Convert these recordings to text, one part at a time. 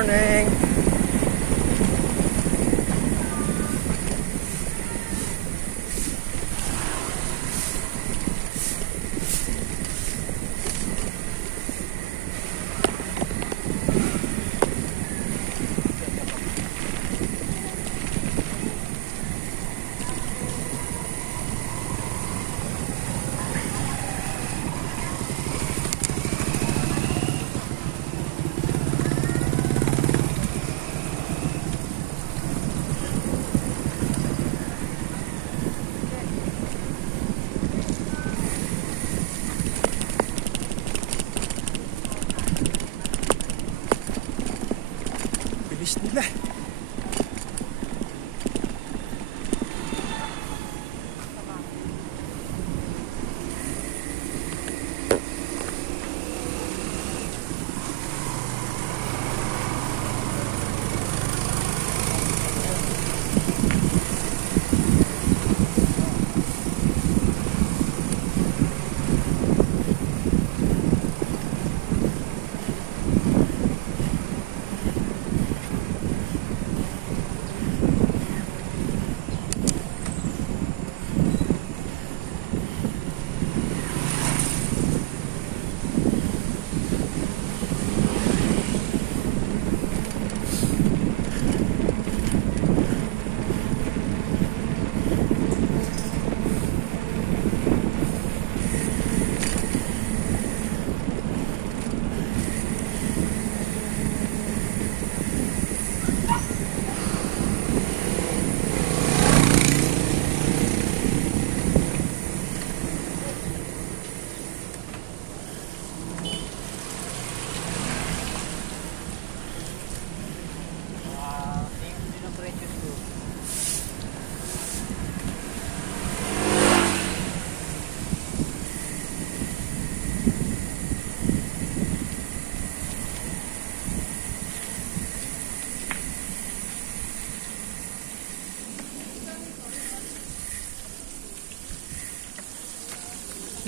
Morning. Bilis nila.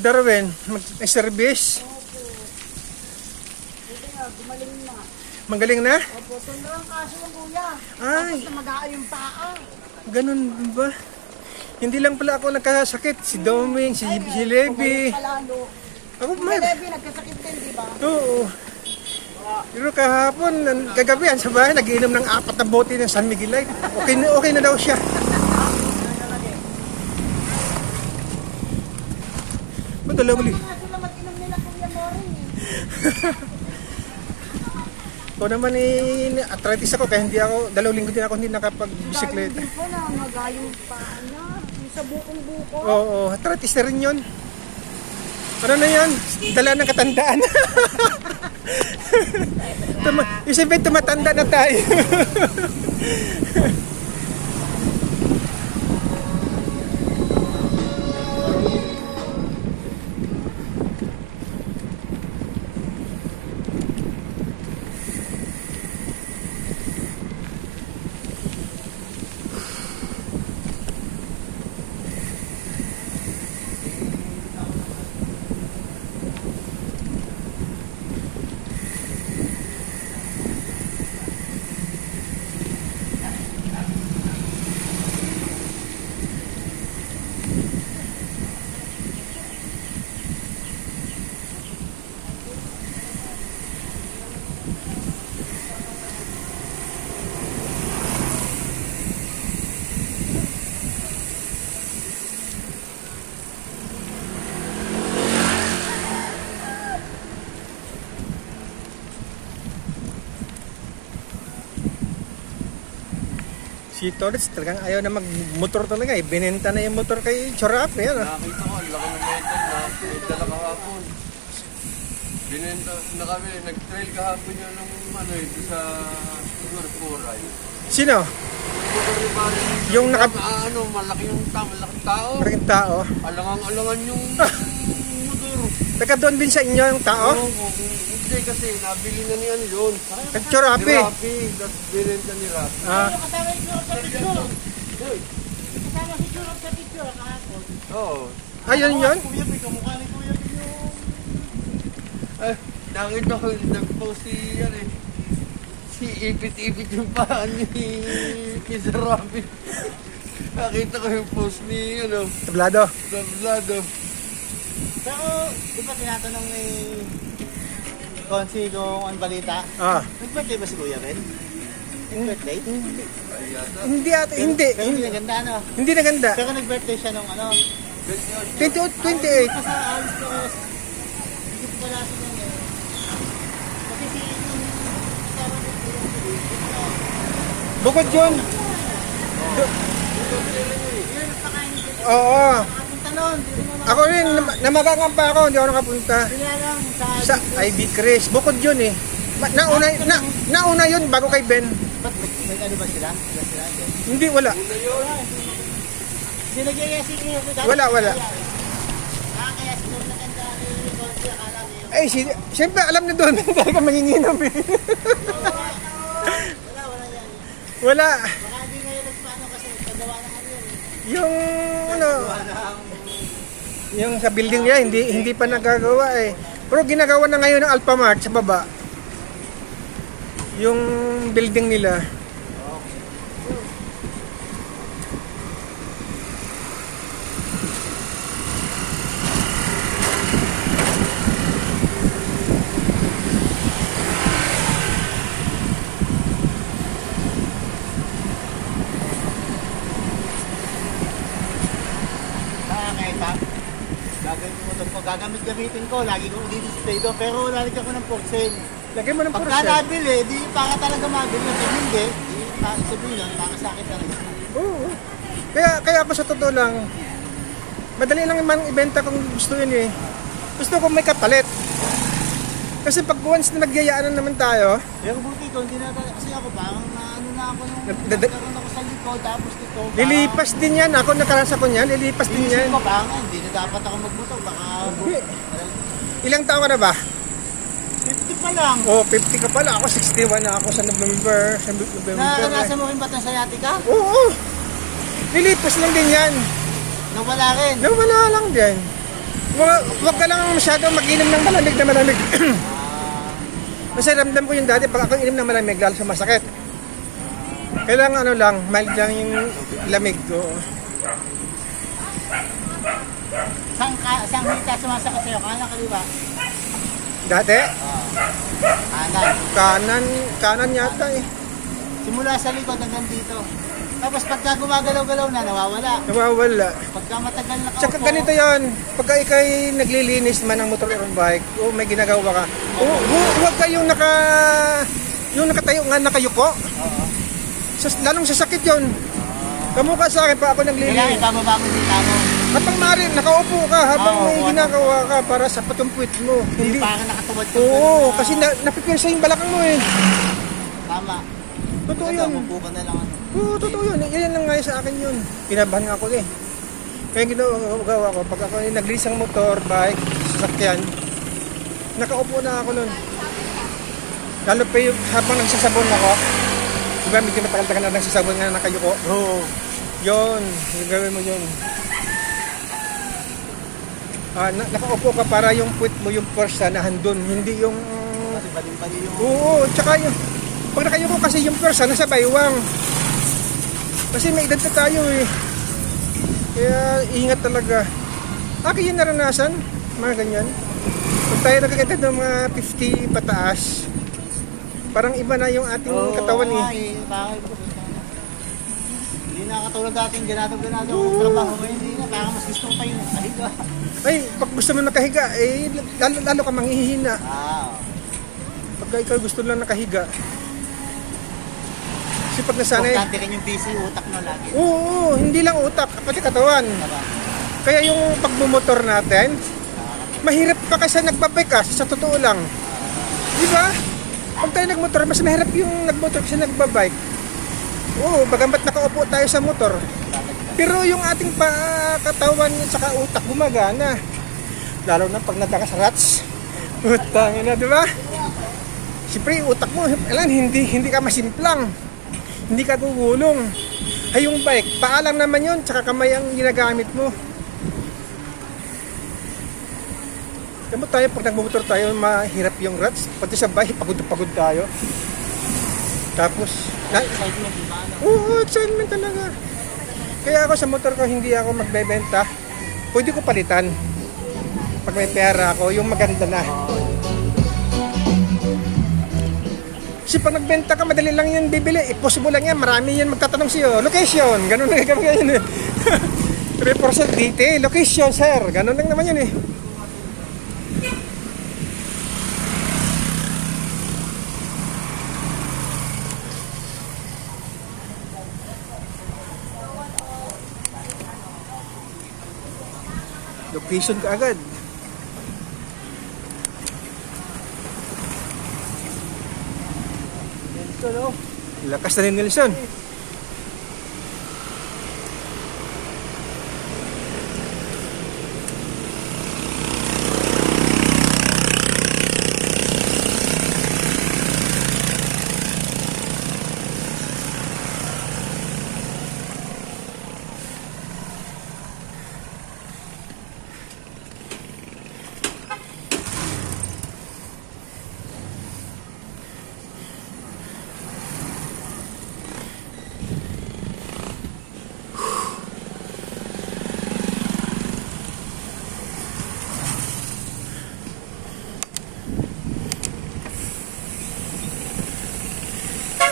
Darwin, mag-service. Buti nga, gumaling na. Magaling na? Opo, sundrang kaso yung kuya. Ay. Tapos namagaan yung paa. Ganun ba? Hindi lang pala ako nagkasakit. Si Doming, si Levi. Palalo. Ako Si may... Levi, nagkasakit din, di ba? Oo. Pero kahapon, kagabi, sa bahay, nagiinom ng 4 na bote ng San Miguelite. Okay na daw siya. Dalawa li. Mga sila mag-inom nila kuya Moring eh. Ako naman arthritis ako kaya hindi ako, 2 linggo din ako hindi nakapag-bisikleta. Dahil din po na magayong paa niya. Yung sa bukong-buko. Oo, arthritis na rin yun. Ano na yun? Dala ng katandaan. Isipin, tumatanda na tayo. Si Torres talagang ayaw na mag-motor talaga eh. Binenta na yung motor kay Chorap eh. Ano? Nakita ko, ang laki ng metal na may dala kahapon. Binenta na kami, nag-trail kahapon yun ng sa Gurpuray. Sino? Yung malaking tao. malaking tao. Alangan yung motor. Taga doon din sa inyo yung tao? Hindi kasi, nabili na niyan yun. Kay Chorap Ni eh. Rafi, tapos binenta ni Rafi. Kasama yung Churop sa picture. Kasama si Churop sa picture kahapon. Oo. Ayun yun? Kuya, may kamukha ni Kuya yung... Nakita ko, nag-post si yan eh. Si ipit-ipit yung paa ni Kisa Rabbit. Nakita ko yung post ni, Tablado. Tablado. Pero, di ba tinatanong ni Consi kung ang balita? Ah. Nag-birthday ba si Kuya Ben? Nag-birthday? Ay, yata. Hindi ate, hindi. Pero hindi naganda, ano? Hindi na ganda. Pero nag-birthday siya nung ano? 28. Kasi alis ko, hindi ko pala siya nun eh. Kasi si kasama niya si Bukod yun. Yun, pakain niya. Oo. Nakapunta nun, di rin mo Ako rin, namagangan pa ako, hindi ako nakapunta. Sila lang Sa IB Chris. Bukod yun eh. Nauna yun bago kay Ben. Ba't may ano ba sila? Sila? Hindi, wala. Hindi nagyaya si Kuya Ben. Wala. Kaya siguro naganda ni Consi, akala niyo. Ay, siyempre alam na doon. Dahil ka manginginom eh. Wala yan. Wala. Baka hindi ngayon nagpaano kasi paggawa ng ano yun. Yung ano, yung sa building niya, hindi pa nagagawa eh. Pero ginagawa na ngayon ng Alphamart sa baba. Yung building nila. Nakakita. Gagamit-gamitin ko. Lagi ko i-display doon. Pero lalagyan ko ng for sale. Lagyan mo ng Pagka portion. nabili, di para talaga mabili. Kung hindi, sabihin nun, para sa akin talaga. Oo. Kaya ako sa totoo lang, madali lang naman ibenta kung gusto yun eh. Gusto ko may kapalit. Kasi pag once na nagyayaan na naman tayo, Pero buti ko, hindi na kasi ako parang ano na ako nung Nagdada- nagkaroon ako sa likod, tapos ito. lilipas din yan. Ako nakarasa ko niyan, lilipas din yan. Inisip ko parang hindi na dapat ako magbuto. Baka Ilang taon ka na ba? 50 pa lang. Oh, 50 ka pala. Ako 61 na ako sa November. Sa November. Naranasan mo rin ba ng sciatica? Oo. Lilipas lang din yan. Nawala rin. Wala lang din. Huwag ka lang masyado mag-inom ng malamig na malamig. Kasi ramdam ko yung dati, pag ako inom ng malamig, lalo sa masakit. Kailangan ano lang, mild lang yung lamig ko. Saan hita sumasakit sa'yo? Kanan kaliwa? Dati, Kanan. kanan yata eh. Simula sa likod hanggang dito. Tapos pagka gumagalaw-galaw na, nawawala. Nawawala. Pagka matagal na Tsaka ganito yon, pagka ikay naglilinis man ng motor or bike, o may ginagawa ka, huwag kayong nakatayo nga nakayuko. Lalong sasakit yon. Kamukha sa akin pa ako Kailangan naglilinis. ibaba mo dito mo. Kapag maaari, nakaupo ka habang Oo, may ano. ginagawa ka para sapat yung puwit mo. Hindi Hindi. parang nakatuwad ka. Oo, kasi napipirsa yung balakang mo eh. Tama. Totoo Ito, yun. bubuka na lang. Oo, totoo yun. Yan lang nga sa akin yun. Kinabahan nga ako eh. Kaya ginagawa ko, pag ako naglinis ng motor, bike, sasakyan, nakaupo na ako nun. Lalo pa yung habang nagsasabon ako, diba medyo matagal-tagal na nagsasabon nga nakayuko. Oo. Yun, yung gawin mo yun. Nakaupo ka para yung puwit mo, yung pwersa na handun, hindi yung... Kasi baling-bali yung... Oo, tsaka yung... Pag nakayuko kasi yung pwersa, nasa baywang. Kasi may edad na tayo eh. Kaya ingat talaga. Akin yung naranasan, mga ganyan. Pag tayo nagkakita ng mga 50 pataas, parang iba na yung ating katawan eh. Hindi na katulad dating ganado-ganado ang trabaho ngayon. Hindi na, parang mas gusto ko pa yun. Kahiga. Ay, pag gusto mo nakahiga, eh, lalo ka manghihina. Pagka ikaw gusto lang nakahiga. Kasi pag nasanay, Importante rin yung busy utak mo lagi. oo, hindi lang utak, pati katawan. Diba? Kaya yung pagbumotor natin, mahirap pa kasi nagbabike ka, sa totoo lang. Di ba? Pag tayo nagmotor, mas mahirap yung nagmotor kasi nagbabike. Oo, bagamat nakaupo tayo sa motor. Pero yung ating katawan at saka utak gumagana. Lalo na pag nagkakasarats. Utang na, di ba? Siyempre, utak mo, hindi ka masimplang. Hindi ka gugulong. Ay, yung bike, paalang naman yun, tsaka kamay ang ginagamit mo. Kamo tayo, pag nagmumotor tayo, mahirap yung ruts. Pati sa bike, pagod tayo. Tapos, na, Excitement, di ba? Ano? oo, excitement talaga. Kaya ako sa motor ko, hindi ako magbebenta. Pwede ko palitan. Pag may pera ako, yung maganda na. Kasi pag nagbenta ka, madali lang yan bibili. I-post mo lang yan, marami yan magtatanong sa'yo. Location, ganun lang ganyan eh. 3% detail, location sir, ganun lang naman yan eh. Location ka agad. Ito, no? Lakas na ni Nelson.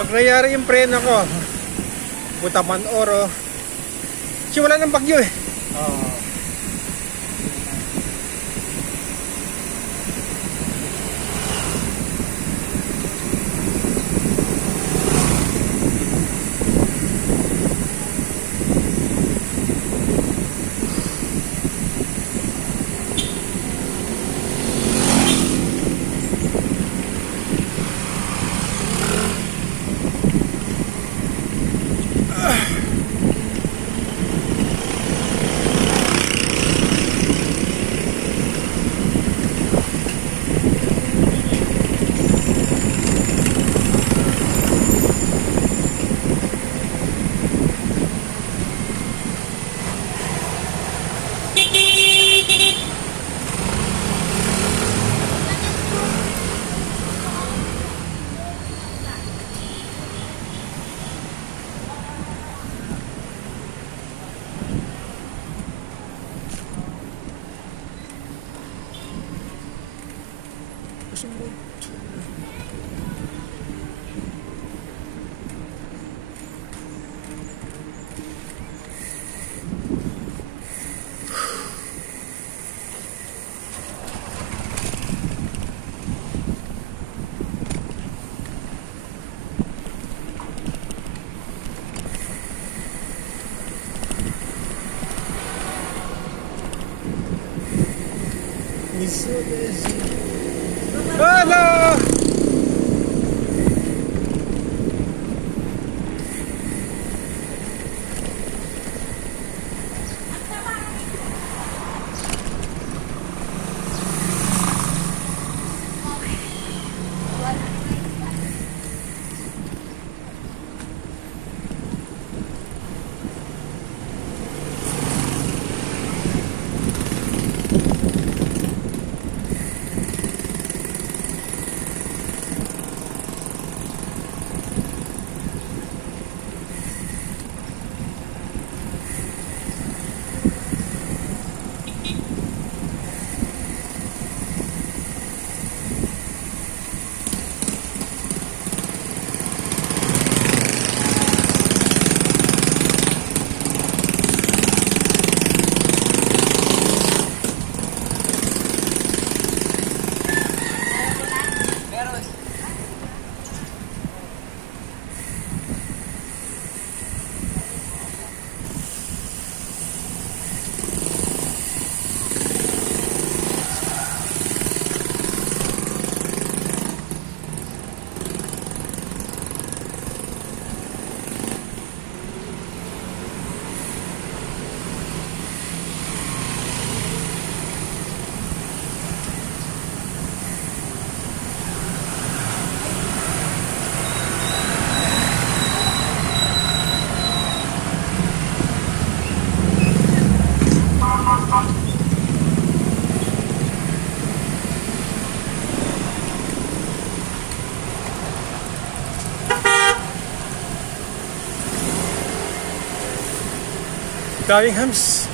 Pag nangyari yung preno ko, Butaman Oro, kasi wala ng bagyo eh. Oo. Hello! Daming hams.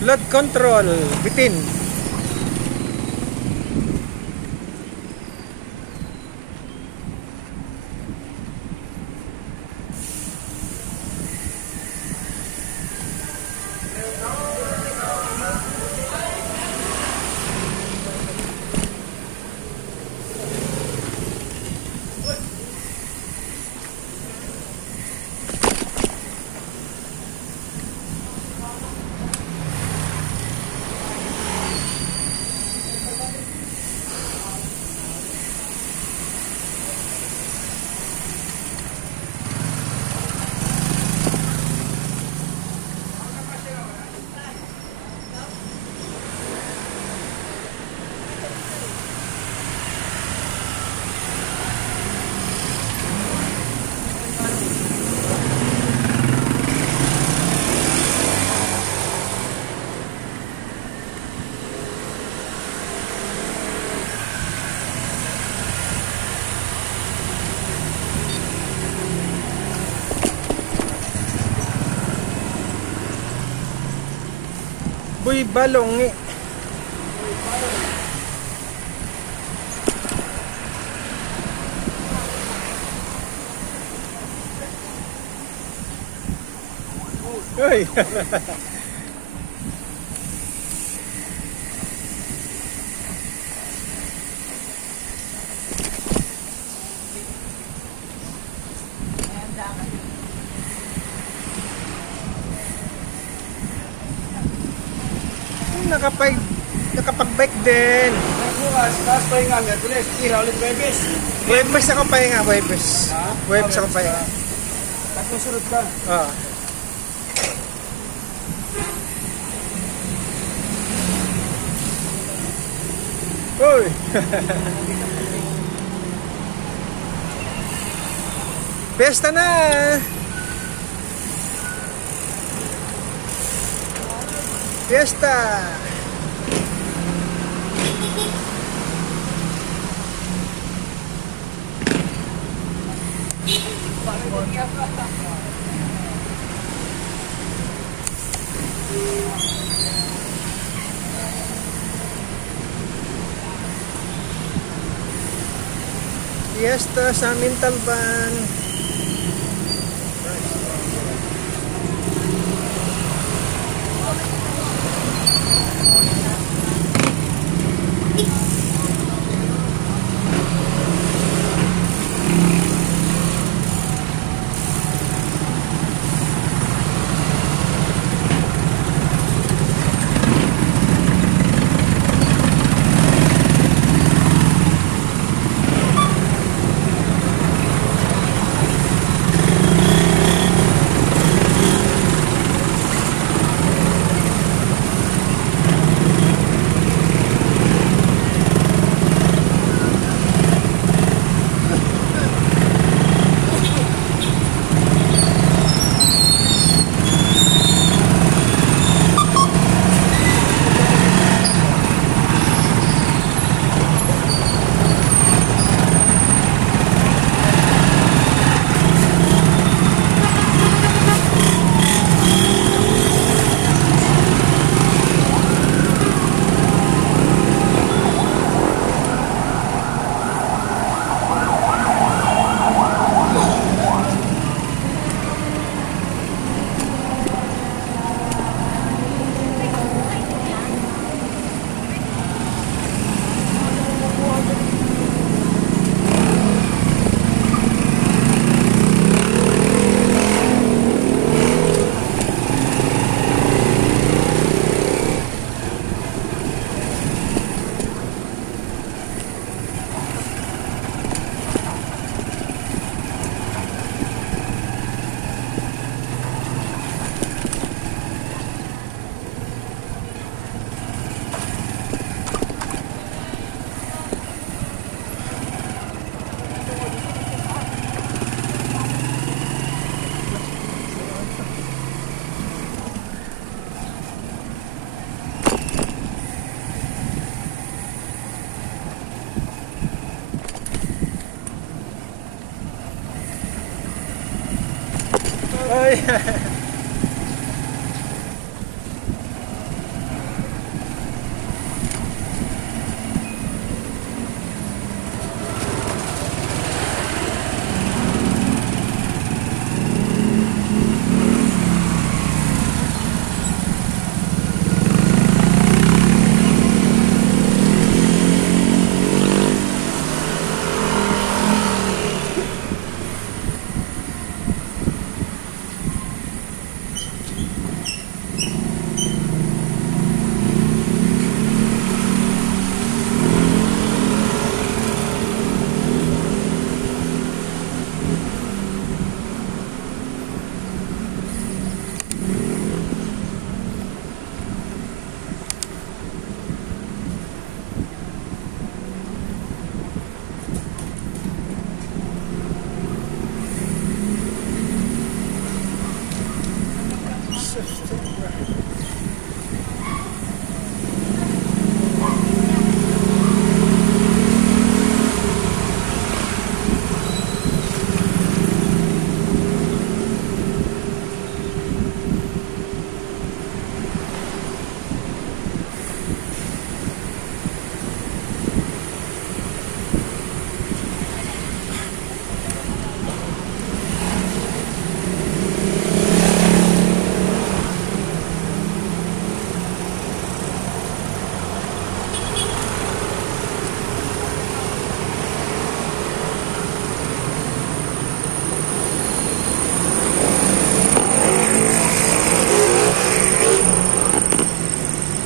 Flood control, bitin. Boy balong eh. Uy. Nakapag-bike din. Bukas, tapos pahinga, Merkules, tira ulit Webes. Webes ako pahinga, Webes. Webes ako pahinga. Tatlong sunod ka. Ah. Uy. Pesta na. Fiesta. Fiesta sa Mintalban. Ay,